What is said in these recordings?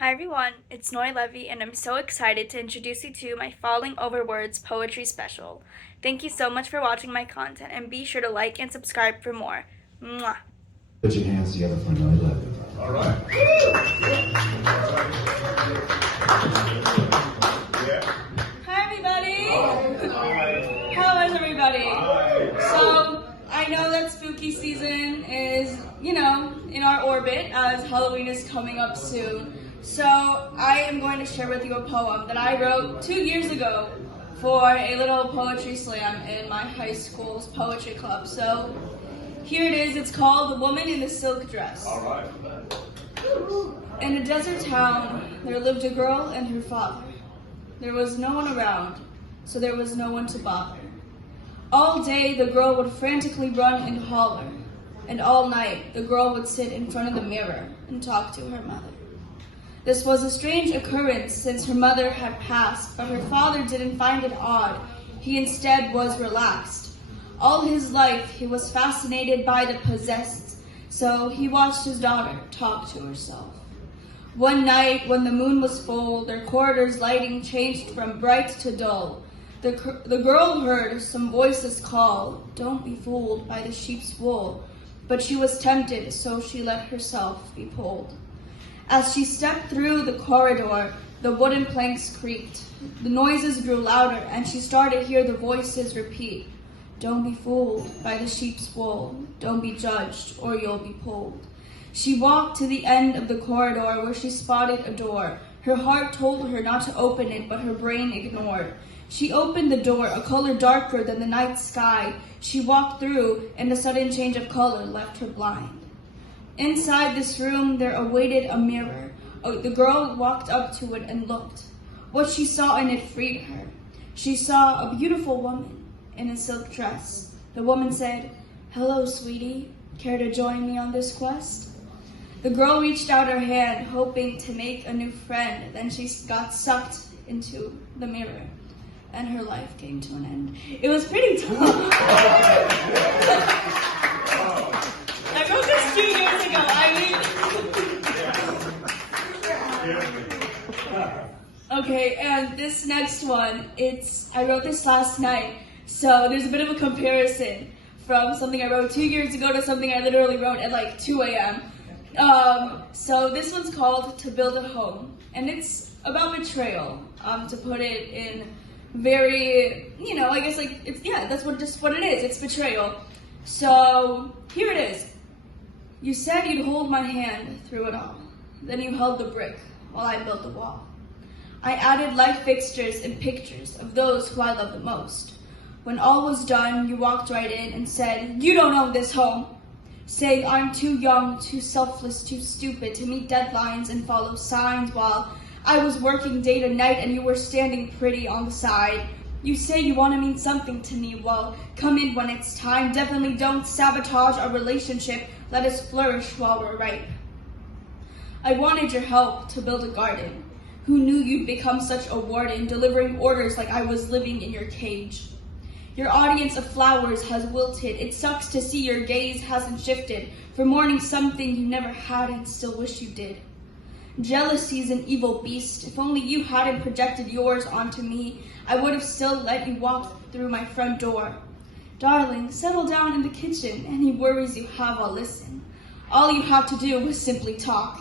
Hi everyone, it's Levi, and I'm so excited to introduce you to my Falling Over Words poetry special. Thank you so much for watching my content, and be sure to like and subscribe for more. Mwah! Put your hands together for Noy Levy. All right. Hi everybody! How is everybody? So, I know that spooky season is, in our orbit as Halloween is coming up soon. So, I am going to share with you a poem that I wrote 2 years ago for a little poetry slam in my high school's poetry club. So, here it is. It's called The Woman in the Silk Dress. All right. In a desert town, there lived a girl and her father. There was no one around, so there was no one to bother. All day, the girl would frantically run and holler, and all night, the girl would sit in front of the mirror and talk to her mother. This was a strange occurrence since her mother had passed, but her father didn't find it odd. He instead was relaxed. All his life, he was fascinated by the possessed, so he watched his daughter talk to herself. One night, when the moon was full, their corridor's lighting changed from bright to dull. The girl heard some voices call, "Don't be fooled by the sheep's wool." But she was tempted, so she let herself be pulled. As she stepped through the corridor, the wooden planks creaked. The noises grew louder, and she started to hear the voices repeat, "Don't be fooled by the sheep's wool. Don't be judged, or you'll be pulled." She walked to the end of the corridor where she spotted a door. Her heart told her not to open it, but her brain ignored. She opened the door, a color darker than the night sky. She walked through, and a sudden change of color left her blind. Inside this room, there awaited a mirror. The girl walked up to it and looked. What she saw in it freed her. She saw a beautiful woman in a silk dress. The woman said, "Hello, sweetie. Care to join me on this quest?" The girl reached out her hand, hoping to make a new friend. Then she got sucked into the mirror, and her life came to an end. It was pretty tough. I wrote this 2 years ago. Okay, and this next one, I wrote this last night. So there's a bit of a comparison from something I wrote 2 years ago to something I literally wrote at like 2 a.m. So this one's called To Build a Home, and it's about betrayal, to put it in very, I guess that's what it is, it's betrayal. So here it is. You said you'd hold my hand through it all, then you held the brick while I built the wall. I added light fixtures and pictures of those who I love the most. When all was done, you walked right in and said, "You don't own this home," saying I'm too young, too selfless, too stupid to meet deadlines and follow signs while I was working day to night and you were standing pretty on the side. You say you want to mean something to me, well, come in when it's time. Definitely don't sabotage our relationship. Let us flourish while we're ripe. I wanted your help to build a garden. Who knew you'd become such a warden, delivering orders like I was living in your cage? Your audience of flowers has wilted. It sucks to see your gaze hasn't shifted for mourning something you never had and still wish you did. Jealousy's an evil beast. If only you hadn't projected yours onto me, I would have still let you walk through my front door. Darling, settle down in the kitchen. Any worries you have, I'll listen. All you have to do is simply talk.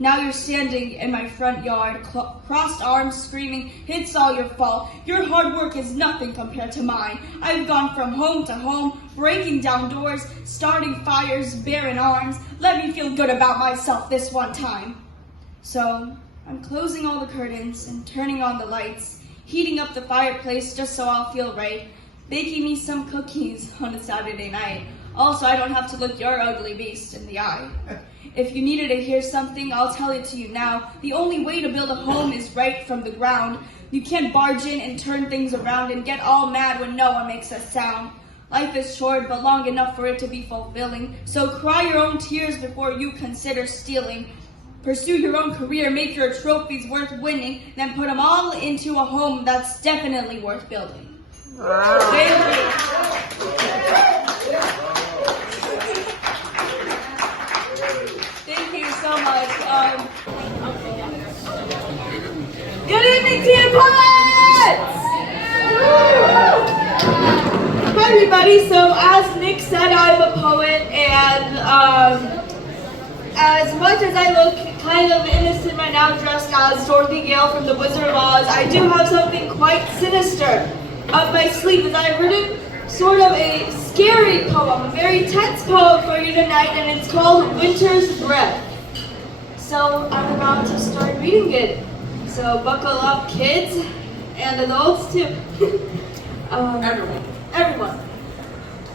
Now you're standing in my front yard, crossed arms, screaming, "It's all your fault. Your hard work is nothing compared to mine. I've gone from home to home, breaking down doors, starting fires, bearing arms. Let me feel good about myself this one time." So I'm closing all the curtains and turning on the lights, heating up the fireplace just so I'll feel right, baking me some cookies on a Saturday night. Also, I don't have to look your ugly beast in the eye. If you needed to hear something, I'll tell it to you now. The only way to build a home is right from the ground. You can't barge in and turn things around and get all mad when no one makes a sound. Life is short, but long enough for it to be fulfilling. So cry your own tears before you consider stealing. Pursue your own career, make your trophies worth winning, then put them all into a home that's definitely worth building. Thank you. Thank you so much. Good evening, dear poets! Hi, everybody. So, as Nick said, I'm a poet, and as much as I look kind of innocent right now, dressed as Dorothy Gale from The Wizard of Oz, I do have something quite sinister up my sleeve, as I've written sort of a scary poem, a very tense poem for you tonight, and it's called Winter's Breath. So I'm about to start reading it. So buckle up, kids, and adults too. Everyone.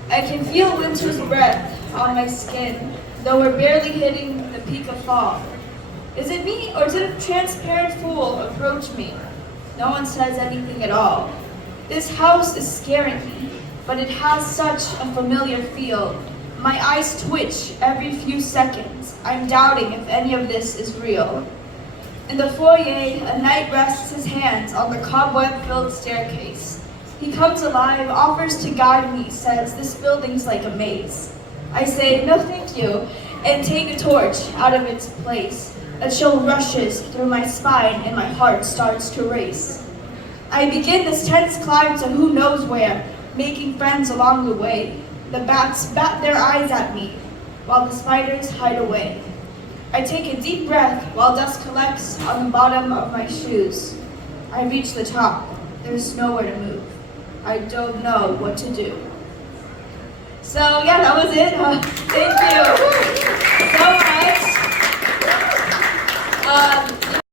I can feel winter's breath on my skin, though we're barely hitting the peak of fall. Is it me, or did a transparent fool approach me? No one says anything at all. This house is scaring me, but it has such a familiar feel. My eyes twitch every few seconds. I'm doubting if any of this is real. In the foyer, a knight rests his hands on the cobweb-filled staircase. He comes alive, offers to guide me, says this building's like a maze. I say, no thank you, and take a torch out of its place. A chill rushes through my spine and my heart starts to race. I begin this tense climb to who knows where, making friends along the way. The bats bat their eyes at me, while the spiders hide away. I take a deep breath while dust collects on the bottom of my shoes. I reach the top. There's nowhere to move. I don't know what to do. So yeah, that was it. Thank you so much.